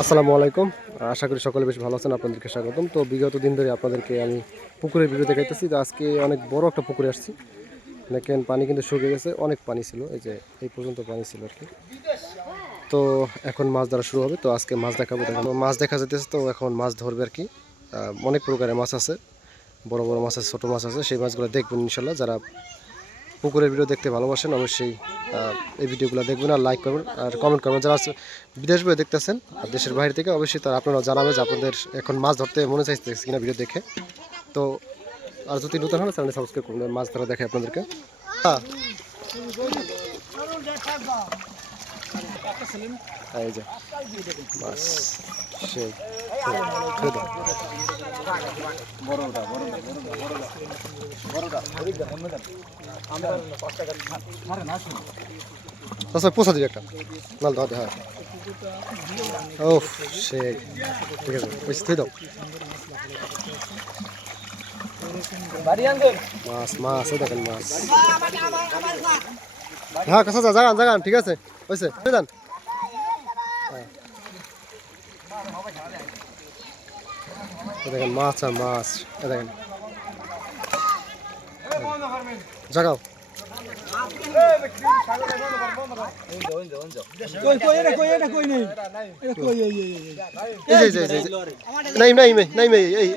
আসসালামু আলাইকুম। আশা করি সকলে বেশ ভালো আছেন, আপনাদেরকে স্বাগতম। তো বিগত দিন ধরে আপনাদেরকে আমি পুকুরের ভিডিও দেখাইতেছি। তো আজকে অনেক বড় একটা পুকুরে আসছি। দেখেন, পানি কিন্তু শুকিয়ে গেছে, অনেক পানি ছিল। এই যে, এই পর্যন্ত পানি ছিল আর কি। তো এখন মাছ ধরা শুরু হবে। তো আজকে মাছ দেখাবো। মাছ দেখা যেতেছে তো এখন মাছ ধরবে আর কি। অনেক প্রকারের মাছ আছে। বড় বড় মাছ আছে, ছোটো মাছ আছে, সেই মাছগুলো দেখবেন ইনশাল্লাহ। যারা পুকুরের ভিডিও দেখতে ভালোবাসেন, অবশ্যই এই ভিডিওগুলো দেখবেন আর লাইক করবেন। আর কমেন্ট করবেন। যারা বিদেশ বয়ে দেখতেছেন আর দেশের বাইরে থেকে, অবশ্যই তারা আপনারা জানাবেন যে আপনাদের এখন মাছ ধরতে মনে চাইছে কিনা ভিডিও দেখে। তো, আর যদি নতুন হলে চ্যানেল সাবস্ক্রাইব করুন। মাছ ধরা দেখে আপনাদেরকে। হ্যাঁ এই যে মাছ সেই। আচ্ছা পোষা দিবি একটা। নাল দাও হ্যাঁ ও সে ঠিক আছে পয়সা থুই দাও। মাছ মাছ দেখেন মাছ। হ্যাঁ যা জাগান জাগান ঠিক আছে। হয়েছে? দেন। হ্যাঁ। দেখেন মাছ আর মাছ। দেখেন। জাগাও। নেই? নাই নাই এই।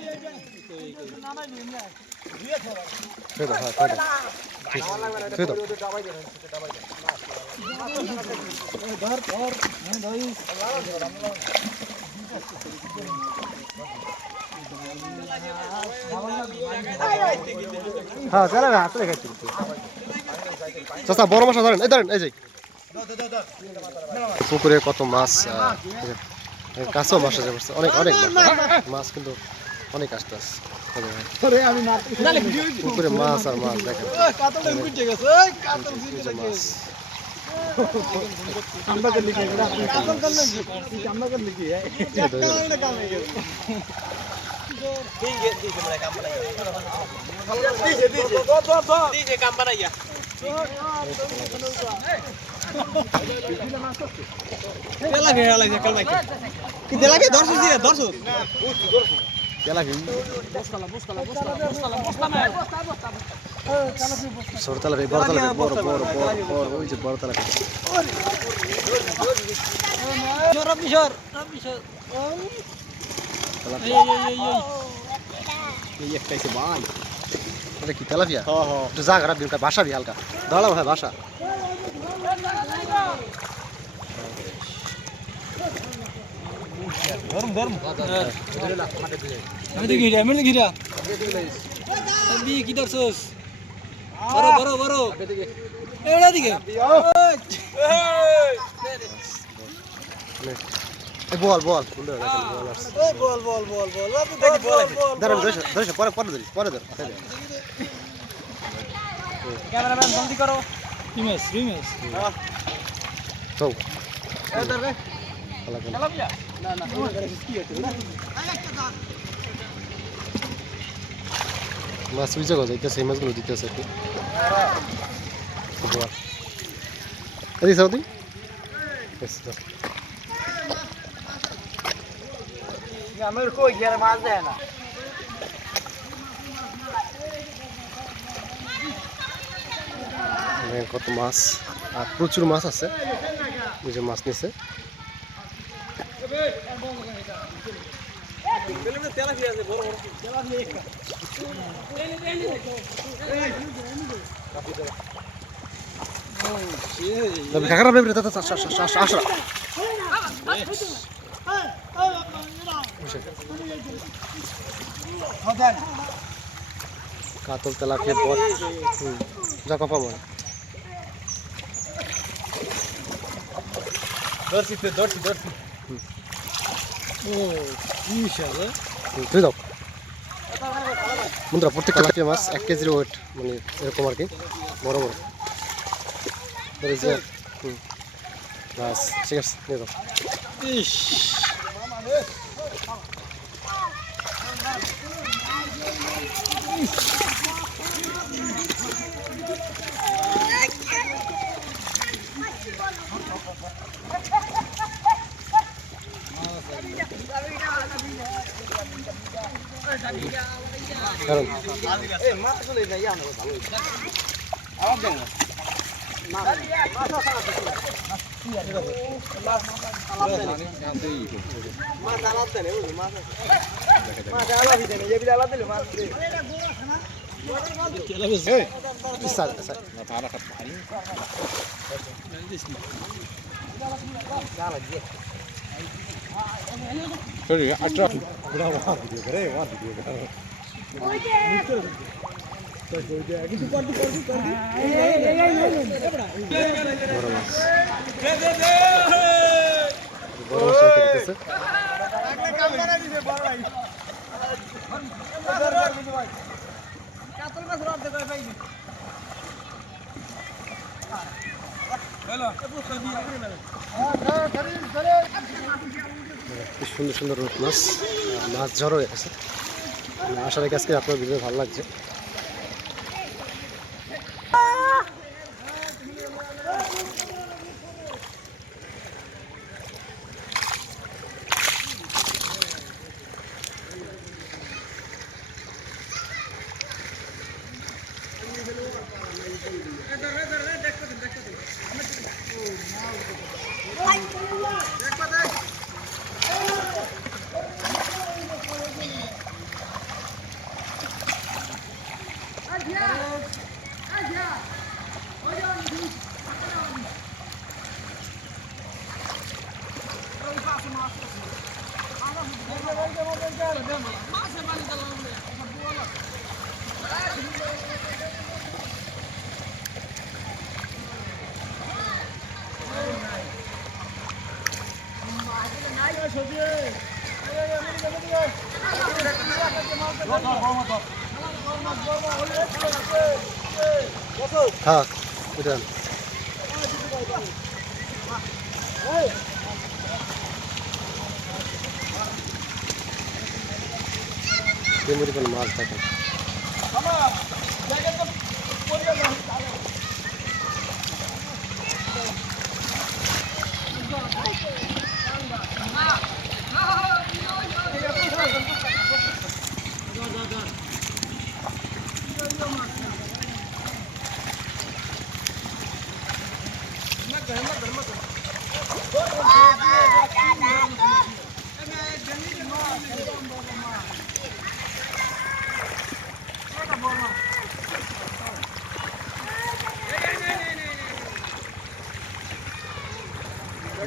হ্যাঁ চলে না চাচা, বড় মাছ ধরেন। এই ধরেন, এই যে। পুকুরে কত মাছ কাছেও মাছ আছে অনেক অনেক মাছ কিন্তু অনেক আসতে আসছে পুকুরে মাছ আর মাছ দেখেন। কে লিখে গেল কাতল কাল নাকি? আমরা কে লিখি? এই ধরে গেল। এটা কাল নাকি তেলা কে লাগে কাল নাকি কি তেলা দর্শক দিয়ে দর্শক ছোট তালা রে, বড় তালা রে, বড় বড় বড় বড় ওই যে বড় তালা কিশোর কিশোর কিশোর এই এই এই এই একটা এসে ভাই এটা কি তেলাপিয়া বাসা বি হালকা। দাঁড়াও হ্যাঁ বাসা ধরম ধরম আমি দেখি আমি দেখি রা আমি কি দর্শস বড় বড় বড় এড়া দিকে বল বল বল। বল বল বল দাঁড়ান ধরে পরে পরে ধরিস পরে ধর ক্যামেরাম্যান জলদি করো রিমেশ রিমেশ তো এই ধর মাছ উইজে গো যাইতেছে এই মাছগুলো দিতেছে একটু এদিকে মাছ দেয় না কত মাছ আর প্রচুর মাছ আছে যে মাছ নিছে তেলা কি আছে বড় বড় তেলা দিয়ে একটা তবে কাকারা বেবরে তা তা আসরা কাতল তেলাকে বট হুম, যা কপা মনে ধরছি তো ধরছি ধরছি ধুয়ে দাও। বন্ধুরা প্রত্যেকটা লাফিয়া মাছ এক কেজির ওয়েট মানে এরকম আর কি বড় বড়। হুম ঠিক আছে নিয়ে দাও। কারণ স্যার স্যার বড় মাছ বড় মাছ রেখে দিতেছে কি সুন্দর সুন্দর রুট মাছ মাছ ঝড় হয়ে গেছে আশা রাখি আজকে আপনার ভিডিও ভালো লাগছে। কেমনি কোনো মাছ দেখেন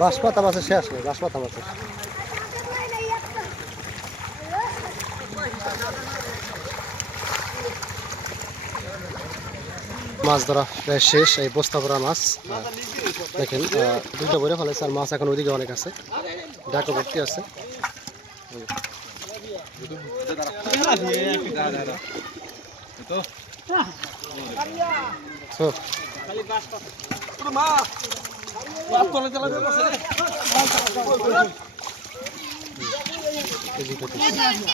বাঁশপাতা মাছের শেষ নেই বাঁশপাতা মাছের। মাছ ধরা প্রায় শেষ, এই বস্তা ভরা মাছ। দেখেন দুটো বইরে ফেলেছে আর মাছ এখন ওইদিকে অনেক আছে। ডাকা ভর্তি আছে। তো। এদিকে